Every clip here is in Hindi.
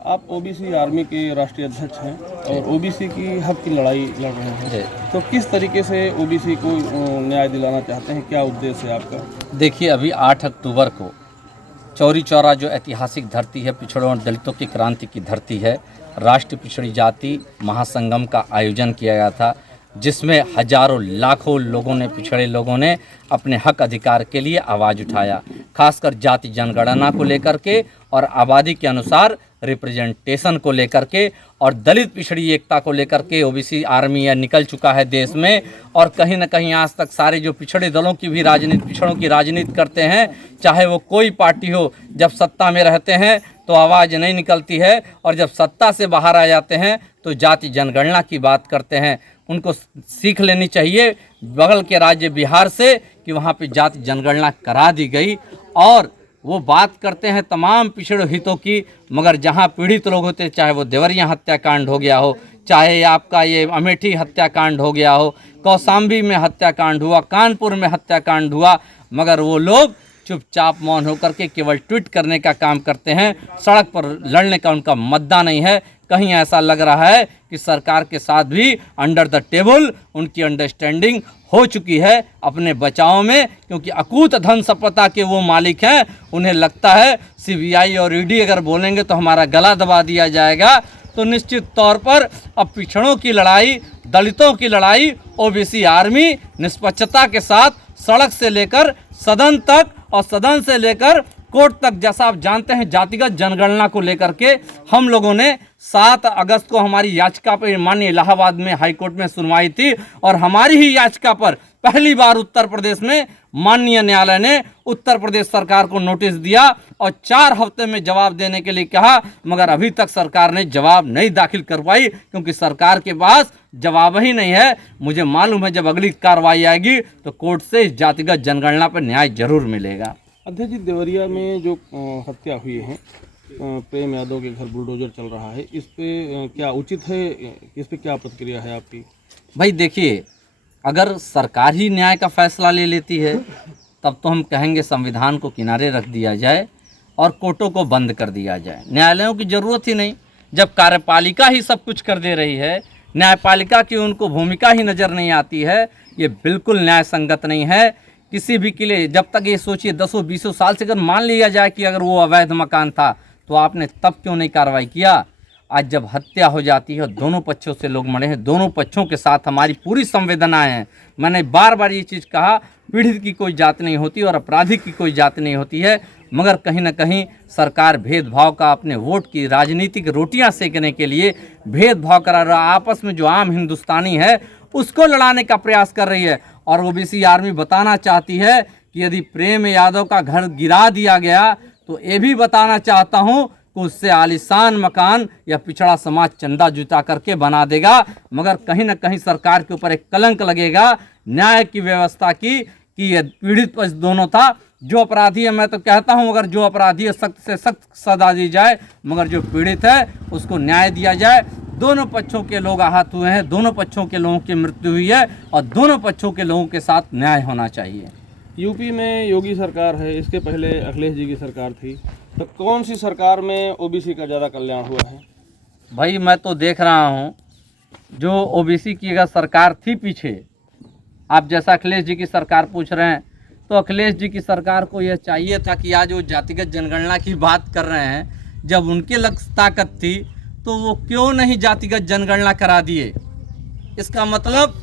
आप ओबीसी आर्मी के राष्ट्रीय अध्यक्ष हैं और ओबीसी की हक की लड़ाई लड़ रहे हैं, तो किस तरीके से ओबीसी को न्याय दिलाना चाहते हैं, क्या उद्देश्य है आपका? देखिए, अभी 8 अक्टूबर को चौरी चौरा जो ऐतिहासिक धरती है, पिछड़ों और दलितों की क्रांति की धरती है, राष्ट्रीय पिछड़ी जाति महासंगम का आयोजन किया गया था, जिसमें हजारों लाखों लोगों ने, पिछड़े लोगों ने अपने हक अधिकार के लिए आवाज़ उठाया, खासकर जाति जनगणना को लेकर के और आबादी के अनुसार रिप्रेजेंटेशन को लेकर के और दलित पिछड़ी एकता को लेकर के। ओबीसी आर्मी यह निकल चुका है देश में, और कहीं ना कहीं आज तक सारे जो पिछड़े दलों की भी राजनीति, पिछड़ों की राजनीति करते हैं, चाहे वो कोई पार्टी हो, जब सत्ता में रहते हैं तो आवाज़ नहीं निकलती है, और जब सत्ता से बाहर आ जाते हैं तो जाति जनगणना की बात करते हैं। उनको सीख लेनी चाहिए बगल के राज्य बिहार से कि वहाँ पे जाति जनगणना करा दी गई, और वो बात करते हैं तमाम पिछड़े हितों की, मगर जहाँ पीड़ित लोग होते, चाहे वो देवरिया हत्याकांड हो गया हो, चाहे आपका ये अमेठी हत्याकांड हो गया हो, कौशाम्बी में हत्याकांड हुआ, कानपुर में हत्याकांड हुआ, मगर वो लोग चुपचाप मौन होकर के केवल ट्वीट करने का काम करते हैं, सड़क पर लड़ने का उनका मुद्दा नहीं है। कहीं ऐसा लग रहा है कि सरकार के साथ भी अंडर द टेबल उनकी अंडरस्टैंडिंग हो चुकी है अपने बचाव में, क्योंकि अकूत धन संपदा के वो मालिक हैं। उन्हें लगता है सीबीआई और ईडी अगर बोलेंगे तो हमारा गला दबा दिया जाएगा, तो निश्चित तौर पर अब पिछड़ों की लड़ाई, दलितों की लड़ाई ओबीसी आर्मी निष्पक्षता के साथ सड़क से लेकर सदन तक और सदन से लेकर कोर्ट तक, जैसा आप जानते हैं जातिगत जनगणना को लेकर के हम लोगों ने 7 अगस्त को हमारी याचिका पर माननीय इलाहाबाद में हाई कोर्ट में सुनवाई थी, और हमारी ही याचिका पर पहली बार उत्तर प्रदेश में माननीय न्यायालय ने उत्तर प्रदेश सरकार को नोटिस दिया और 4 हफ्ते में जवाब देने के लिए कहा, मगर अभी तक सरकार ने जवाब नहीं दाखिल कर पाई, क्योंकि सरकार के पास जवाब ही नहीं है। मुझे मालूम है जब अगली कार्रवाई आएगी तो कोर्ट से इस जातिगत जनगणना पर न्याय जरूर मिलेगा। अध्यक्ष जी, देवरिया में जो हत्या हुई है, प्रेम यादव के घर बुलडोजर चल रहा है, इस पे क्या उचित है, इस पे क्या प्रतिक्रिया है आपकी? भाई देखिए, अगर सरकार ही न्याय का फैसला ले लेती है तब तो हम कहेंगे संविधान को किनारे रख दिया जाए और कोर्टों को बंद कर दिया जाए, न्यायालयों की ज़रूरत ही नहीं। जब कार्यपालिका ही सब कुछ कर दे रही है, न्यायपालिका की उनको भूमिका ही नज़र नहीं आती है, ये बिल्कुल न्याय संगत नहीं है किसी भी के लिए। जब तक ये सोचिए 10-20 साल से अगर मान लिया जाए कि अगर वो अवैध मकान था तो आपने तब क्यों नहीं कार्रवाई किया? आज जब हत्या हो जाती है, दोनों पक्षों से लोग मरे हैं, दोनों पक्षों के साथ हमारी पूरी संवेदनाएं हैं। मैंने बार बार ये चीज़ कहा, पीड़ित की कोई जात नहीं होती और अपराधी की कोई जात नहीं होती है, मगर कहीं ना कहीं सरकार भेदभाव का, अपने वोट की राजनीतिक रोटियां सेकने के लिए भेदभाव करा रहा, आपस में जो आम हिंदुस्तानी है उसको लड़ाने का प्रयास कर रही है। और ओबीसी आर्मी बताना चाहती है कि यदि प्रेम यादव का घर गिरा दिया गया तो ये भी बताना चाहता हूँ कि उससे आलीशान मकान या पिछड़ा समाज चंदा जुटा करके बना देगा, मगर कहीं ना कहीं सरकार के ऊपर एक कलंक लगेगा न्याय की व्यवस्था की कि ये पीड़ित पक्ष दोनों था। जो अपराधी है, मैं तो कहता हूं अगर जो अपराधी है सख्त से सख्त सजा दी जाए, मगर जो पीड़ित है उसको न्याय दिया जाए। दोनों पक्षों के लोग आहत हुए हैं, दोनों पक्षों के लोगों की मृत्यु हुई है और दोनों पक्षों के लोगों के साथ न्याय होना चाहिए। यूपी में योगी सरकार है, इसके पहले अखिलेश जी की सरकार थी, तो कौन सी सरकार में ओबीसी का ज़्यादा कल्याण हुआ है? भाई मैं तो देख रहा हूँ जो ओबीसी की अगर सरकार थी पीछे, आप जैसा अखिलेश जी की सरकार पूछ रहे हैं, तो अखिलेश जी की सरकार को यह चाहिए था कि आज वो जातिगत जनगणना की बात कर रहे हैं, जब उनके लक्ष्य ताकत थी तो वो क्यों नहीं जातिगत जनगणना करा दिए? इसका मतलब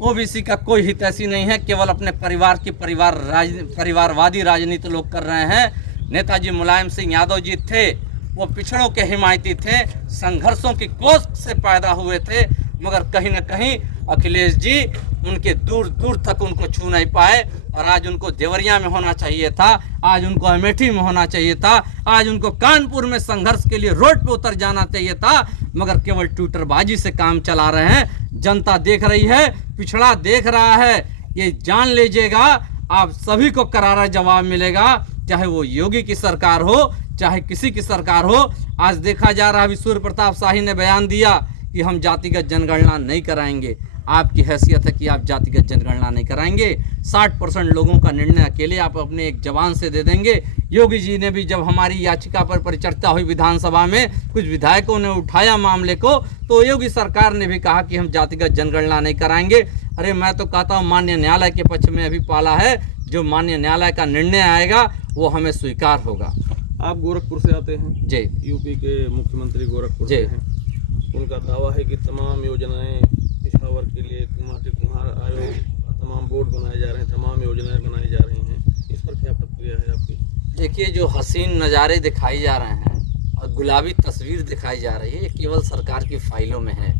ओबीसी का कोई हितैषी नहीं है, केवल अपने परिवार की परिवारवादी राजनीति लोग कर रहे हैं। नेताजी मुलायम सिंह यादव जी थे, वो पिछड़ों के हिमायती थे, संघर्षों की कोख से पैदा हुए थे, मगर कहीं ना कहीं अखिलेश जी उनके दूर दूर तक उनको छू नहीं पाए। और आज उनको देवरिया में होना चाहिए था, आज उनको अमेठी में होना चाहिए था, आज उनको कानपुर में संघर्ष के लिए रोड पे उतर जाना चाहिए था, मगर केवल ट्विटरबाजी से काम चला रहे हैं। जनता देख रही है, पिछड़ा देख रहा है, ये जान लीजिएगा आप सभी को करारा जवाब मिलेगा, चाहे वो योगी की सरकार हो चाहे किसी की सरकार हो। आज देखा जा रहा है, सूर्य प्रताप शाही ने बयान दिया कि हम जातिगत जनगणना नहीं कराएंगे। आपकी हैसियत है कि आप जातिगत जनगणना नहीं कराएंगे। 60% लोगों का निर्णय अकेले आप अपने एक जवान से दे देंगे। योगी जी ने भी जब हमारी याचिका पर परिचर्चा हुई विधानसभा में, कुछ विधायकों ने उठाया मामले को, तो योगी सरकार ने भी कहा कि हम जातिगत जनगणना नहीं कराएंगे। अरे मैं तो कहता हूँ माननीय न्यायालय के पक्ष में अभी पाला है, जो माननीय न्यायालय का निर्णय आएगा वो हमें स्वीकार होगा। आप गोरखपुर से आते हैं जी। यूपी के मुख्यमंत्री गोरखपुर से जी। हैं। उनका दावा है कि तमाम योजनाएं पिछड़ा वर्ग के लिए, कुम्हार आयोग, तमाम बोर्ड बनाए जा रहे हैं, तमाम योजनाएं बनाई जा रही हैं। इस पर क्या प्रतिक्रिया है आपकी? देखिए, जो हसीन नज़ारे दिखाई जा रहे हैं और गुलाबी तस्वीर दिखाई जा रही है, ये केवल सरकार की फाइलों में है।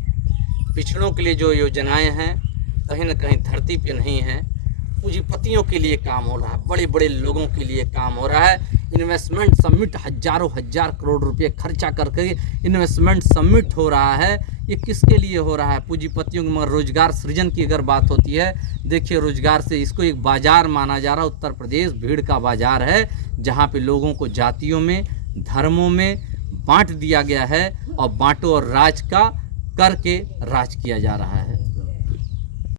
पिछड़ों के लिए जो योजनाएं हैं कहीं ना कहीं धरती पे नहीं हैं। पूंजीपतियों के लिए काम हो रहा है, बड़े बड़े लोगों के लिए काम हो रहा है। इन्वेस्टमेंट समिट हजारों हजार करोड़ रुपए खर्चा करके इन्वेस्टमेंट समिट हो रहा है। ये किसके लिए हो रहा है? पूंजीपतियों के। मगर रोजगार सृजन की अगर बात होती है, देखिए रोजगार से इसको एक बाजार माना जा रहा है। उत्तर प्रदेश भीड़ का बाजार है, जहाँ पे लोगों को जातियों में, धर्मों में बांट दिया गया है और बांटो और राज का करके राज किया जा रहा है।